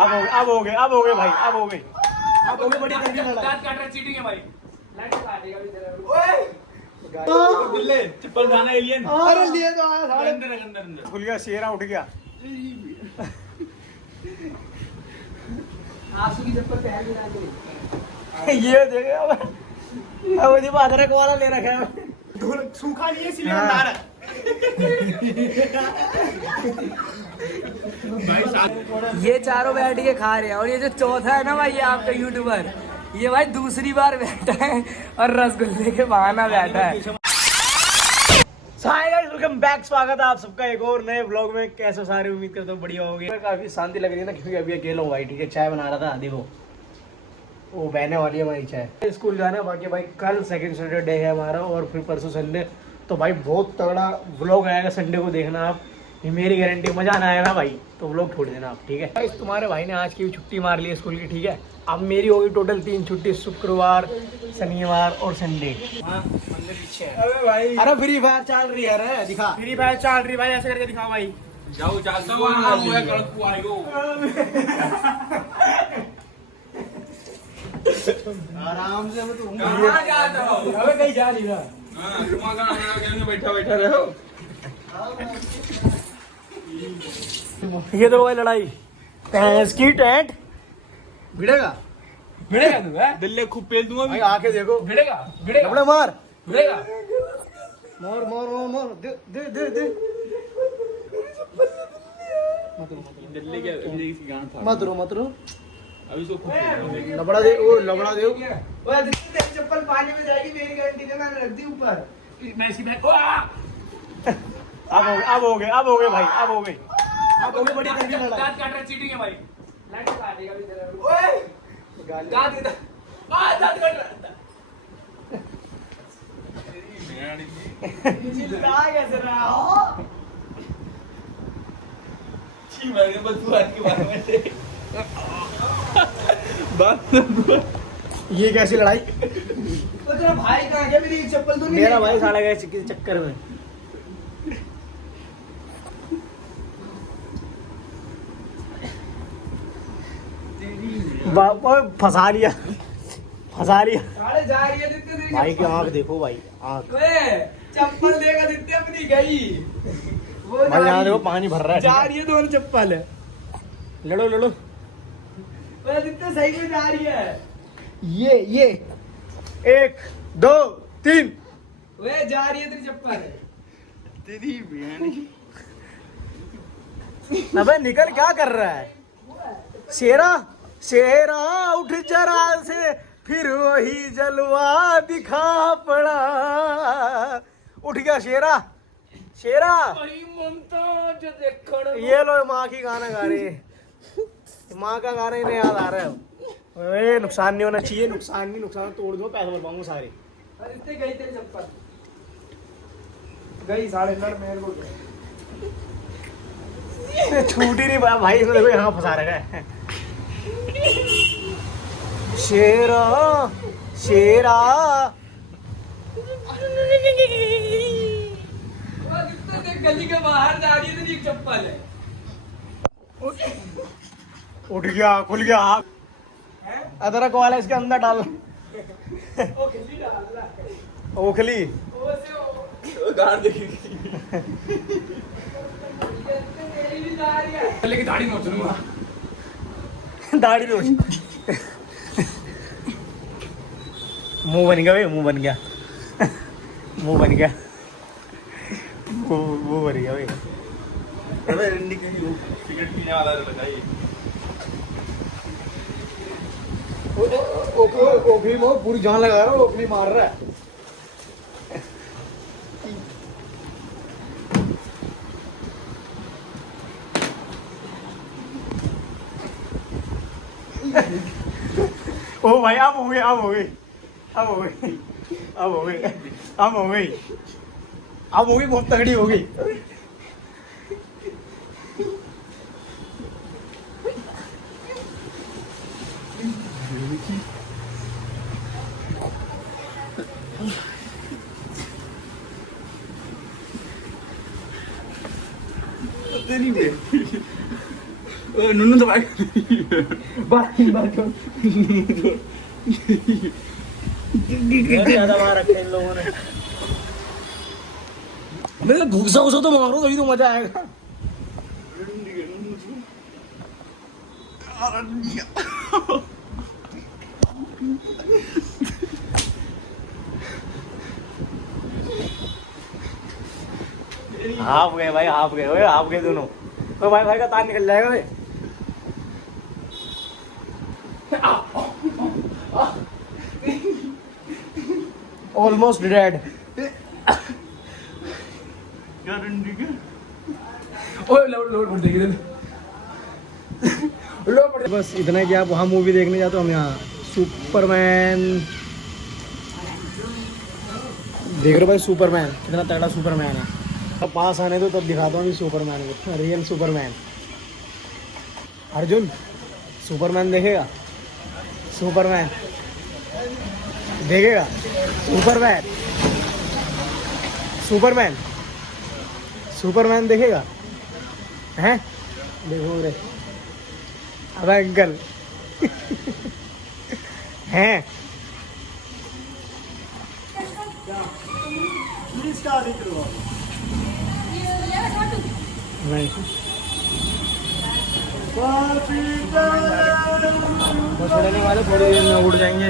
अब हो गए भाई, अब हो गए। अब हो गए बड़ी गंदी लड़ाई। दांत काट रहा चीटिंग है भाई। लाइट काटेगा भी तेरा। ओए बिल्ले चप्पल खाना एलियन। अरे लिए तो आया साले। अंदर अंदर अंदर। खुल गया, शेरा उठ गया। आंसू की चप्पल पहन के डाल ये देखे अब ये बादरक वाला ले रखा है। सूखा नहीं है इसलिए हाँ। अंदर है। ये चारों बैठ के खा रहे हैं और ये जो चौथा है ना भाई, ये आपका यूट्यूबर, ये भाई दूसरी बार बैठा है और रसगुल्ले के बहाना बैठा है। Hi guys, welcome back. स्वागत है आप सबका एक और नए व्लॉग में। कैसे सारे, उम्मीद करता हूँ बढ़िया होगी। काफी शांति लग रही है ना, क्योंकि अभी अकेला हूँ भाई। ठीक है, चाय बना रहा था। देखो वो बहने वाली है हमारी चाय। स्कूल जाना है बाकी भाई। कल सेकंड सैटरडे है हमारा और फिर परसों संडे। तो भाई बहुत तगड़ा व्लॉग आएगा संडे को, देखना आप। ये मेरी गारंटी, मजा आना आएगा भाई। तो व्लॉग छोड़ देना आप, ठीक है। गाइस तुम्हारे भाई ने आज की भी छुट्टी मार ली है स्कूल की, ठीक है। अब मेरी होगी टोटल 3 छुट्टी, शुक्रवार, शनिवार और संडे। अबे भाई अरे फ्री फायर चल रही है रे, दिखा। फ्री फायर चल रही भाई, ऐसे करके दिखाओ भाई। जाओ चालता हूं आ हुआ कड़कू आएगो। आराम से कहां जाते हो? अबे कहीं जा नहीं रहा। हां तुम कहां बैठा बैठा रहो। ये तो भाई लड़ाई भैंस की टेंट भिड़ेगा। भिड़ेगा तू है? दिल्ली खूब पेल दूंगा भाई भी। आके देखो, भिड़ेगा भिड़ेगा कपड़े मार भिड़ेगा। मार मार मार मार, दे दे दे दे। दिल्ली के अभी इसकी गाना था। मत रो मत रो। अभी सो खूब लबड़ा दे, वो लबड़ा दे। ओए तेरी चप्पल पानी में जाएगी, मेरी गारंटी है, मैंने रख दी ऊपर। मैं इसकी बैग अब हो गए भाई, अब हो गए। अब हो गई बड़ी गंदी लड़ाई। दांत काट रहा चीटिंग है भाई। लाइट काटेगा भी तेरा। ओए दांत इधर दांत काट रहा। चिल्ला कैसे रहा हो? छी मैंने बदबू के बारे में बात। ये कैसी लड़ाई? तो तेरा भाई कहाँ गया? मेरी चप्पल तो नहीं मेरा ले भाई गया। साला गया किसी चक्कर में। फंसा लिया साले जा रही है दित्ते तेरी भाई की चप्पल। आंख देखो भाई, आंख। ओए चप्पल देगा दित्ते अपनी गई। वो भाई जा यहाँ रही- देखो पानी भर रहा है। जा ठीक रही है दोनों चप्पल। है? लड़ो लड़ो। ओए दित्ते सही में जा रही है। ये 1 2 3। ओए जा रही है तेरी चप्पल। तेरी बहन अबे निकल, क्या कर रहा है? शेरा उठ जरा से, फिर वही जलवा दिखा पड़ा। उठ गया शेरा। भाई ममता जो देखण ये लो माँ की गाना गा रही है। माँ का गाना इन्हें याद आ रहा है। ए, नुकसान नहीं होना चाहिए। नुकसान तोड़ दो, पैसे भर पाऊंगा सारे। अरे दित्ते गई तेरी चप्पल। गई साले लड़ मेरे को। छूट ही नहीं पाया भाई, इसने देखो यहाँ फंसा रखा है। शेरा वो दित्ते देख गली के बाहर जा रही है तेरी एक चप्पल है। उठ गया, खुल गया। अदरक वाला इसके अंदर डाल। वो गली डाल रहा है। ओखली वो से वो गाड़ देगी। तेरी भी जा रही है। लेकिन दाढ़ी नोच लूंगा। दाढ़ी रोज मुंह बन गया भाई, मुंह बन गया मुंह बन गया भाई। अबे रंडी कहीं वो सिगरेट पीने वाला लगा ये। ओखली में पूरी जान लगा रहा है, ओखली मार रहा है। ओ भाई, अब हो गई बहुत तगड़ी हो गई। तेरी बहन नुन्नू दबाई ज्यादा मार रखे इन लोगों ने। मेरे घुसा घुसा तो मारो तभी तो मजा आएगा। हाफ गए भाई, हाफ गए, ओए हाफ गए दोनों। तो भाई भाई का तार निकल जाएगा भाई। Almost dead. बस इतना है कि आप वहाँ मूवी देखने जाते हो, हम यहाँ सुपरमैन देख रहे हो भाई। सुपरमैन कितना तगड़ा सुपरमैन है। अब पास आने दो तब दिखाता हूँ सुपरमैन को, रियल सुपरमैन। अर्जुन सुपरमैन देखेगा? सुपरमैन देखेगा? सुपरमैन सुपरमैन सुपरमैन देखेगा? हैं देखो रे, अब अंकल हैं नहीं। बस उड़ने वाले थोड़ी देर में उड़ जाएंगे।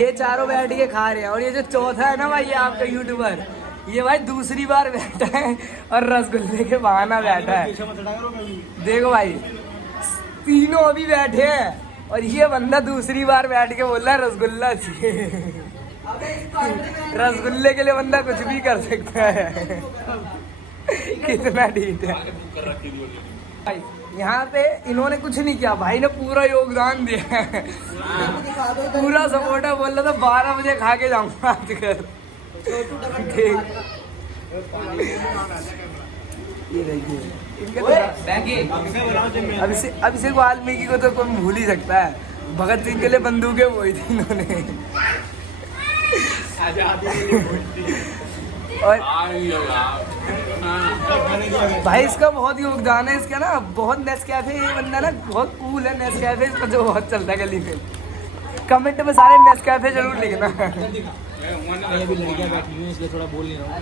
ये चारों बैठ के खा रहे हैं और ये जो चौथा है ना भाई, ये आपका यूट्यूबर, ये भाई दूसरी बार बैठा है और रसगुल्ले के बहाना बैठा है। देखो भाई, तीनों अभी बैठे हैं और ये बंदा दूसरी बार बैठ के बोल रहा है रसगुल्ला चाहिए। रसगुल्ले के लिए बंदा कुछ भी कर सकता है। कितना ठीक है भाई। यहाँ पे इन्होंने कुछ नहीं किया, भाई ने पूरा योगदान दिया है, पूरा सपोर्ट है। बोल रहा था 12 बजे खा के जाऊंगा आज घर। ये देखिए, अब इसे वाल्मीकि को तो कोई भूल ही सकता है। भगत सिंह के लिए बंदूकें बोई थी इन्होंने। और भाई इसका बहुत योगदान है, इसका ना बहुत। नेस्कैफे ये बंदा ना बहुत कूल है। नेस्कैफे इसका जो बहुत चलता है गली में। कमेंट में सारे नेस्कैफे जरूर लिखना। भी लड़कियां बैठी हुई हैं इसलिए थोड़ा बोल नहीं रहा हूँ।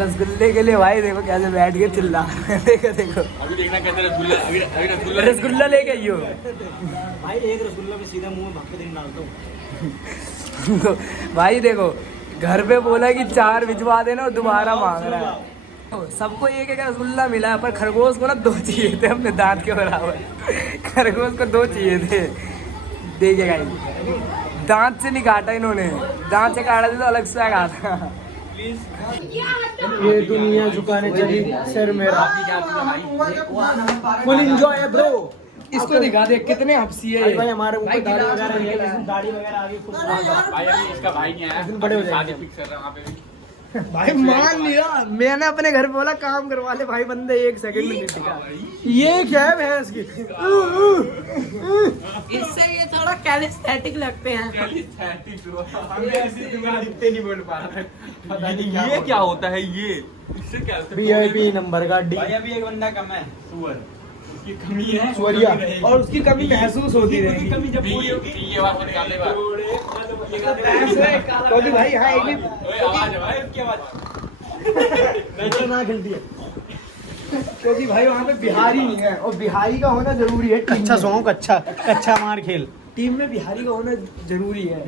रसगुल्ले के लिए भाई देखो कैसे बैठ के चिल्ला। देखो देखो अभी देखना कैसे रसगुल्ला रसगुल्ला लेके आइयो भाई। एक रसगुल्ला में सीधा मुंह में भक्के दिन डालता हूँ। तो भाई देखो, घर पे बोला कि 4 भिजवा देना और दोबारा मांग रहा है। सबको एक एक रसगुल्ला मिला है, पर खरगोश को ना 2 चाहिए थे अपने दांत के बराबर। खरगोश को 2 चाहिए थे। देखिएगा, दांत से नहीं काटा इन्होंने, दांत से काटा तो अलग से काटा। ये दुनिया झुकाने चली सर मेरा। फुल एंजॉय है ब्रो। इसको दिखा दे कितने हफ्सी है। भाई हमारे ऊपर दाढ़ी वगैरह नहीं है, दाढ़ी वगैरह आ गई। भाई अभी इसका भाई नहीं आया, बड़े हो शादी जाएंगे। फिक्स कर रहा है वहाँ पे भी। भाई मान लिया, मैंने अपने घर बोला काम करवा ले भाई, बंदे 1 सेकंड में नहीं टिका। ये क्या है भैंस की? इससे ये थोड़ा कैलिस्थेटिक लगते हैं। नहीं बोल पा रहा है। पता नहीं ये क्या होता है। ये इससे क्या VIP नंबर का डी। भाई अभी एक बंदा कम है, सुअर। उसकी कमी है, सुअरिया, और उसकी कमी महसूस होती रहेगी। कमी जब पूरी होगी ये बात निकालने बात। क्योंकि भाई हाँ एक भी आवाज है भाई, उसकी आवाज ना खिलती है। क्योंकि भाई वहाँ पे बिहारी नहीं है, और बिहारी का होना जरूरी है। कच्चा सॉन्ग, कच्चा मार खेल। टीम में बिहारी का होना जरूरी है।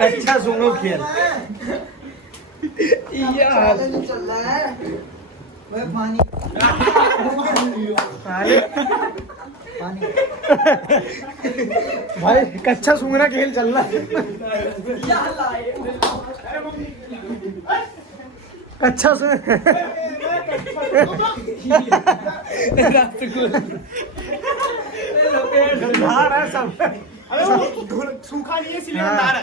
कच्चा सुनो खेल। भाई कच्चा सूंघना खेल चल रहा है। कच्चा धार है सब। सूखा नहीं है इसलिए धार है।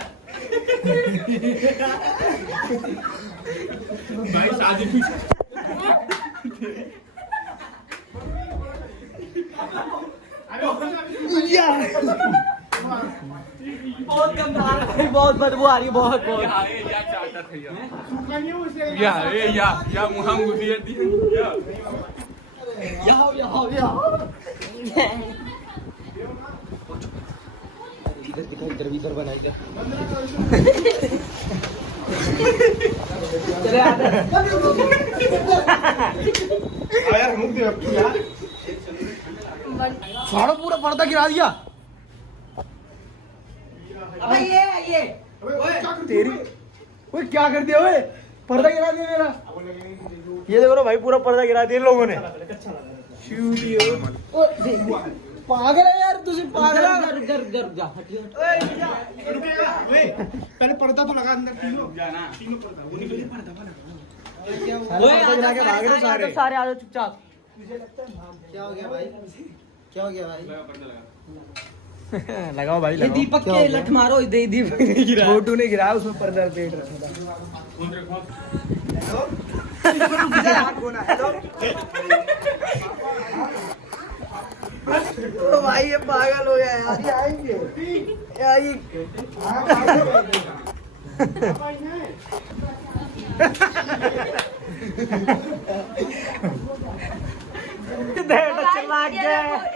भाई शादी बहुत गंदा आ रहा है, बहुत बदबू आ रही है, बहुत बहुत या मुहम घुसी या इधर बनाई दे। यार मुंह दे अब यार सारा पूरा पर्दा गिरा दिया। अबे ये तेरी ओए क्या कर दिया ओए, पर्दा गिरा दिया मेरा। ये देखो ना भाई, पूरा पर्दा गिरा दिया इन लोगों ने। पागल है यार, तुझे पागल पहले पर्दा तो लगा अंदर तीनों पर्दा वो निकल पर्दा गिरा के भाग रहे सारे। सारे आ जाओ चुपचाप। क्या हो गया भाई, क्या हो गया भाई? लगा लगाओ भाई, ये दीपक के लठ मारो, दे दीपक ने गिरा, छोटू ने गिराया, उसमें पर्दा पेट रखा तो भाई ये पागल हो गया यार, ये आएंगे यार ये।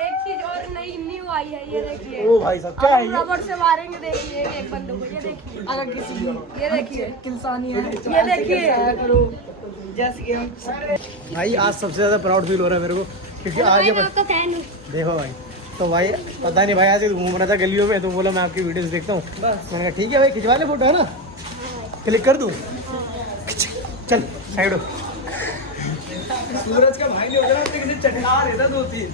एक चीज और नई न्यू आई है, ये देखिए। ओ भाई साहब, क्या है ये? रबड़ से मारेंगे, देखिए एक बंदे को, ये देखिए। अगर किसी ये देखिए, इंसानी है ये देखिए। करो जैसे कि हम भाई आज सबसे ज्यादा प्राउड फील हो रहा है मेरे को, क्योंकि आज ये आपका फैन हूँ। देखो भाई, तो भाई पता नहीं भाई, आज घूम रहा था गलियों में तो बोला मैं आपकी वीडियोस देखता हूँ। मैंने कहा ठीक है भाई, खिंचवा ले फोटो, है ना, क्लिक कर दूँ। चल साइड हो। सूरज का भाई नहीं होगा ना, तो किसी चटका लेता 2-3।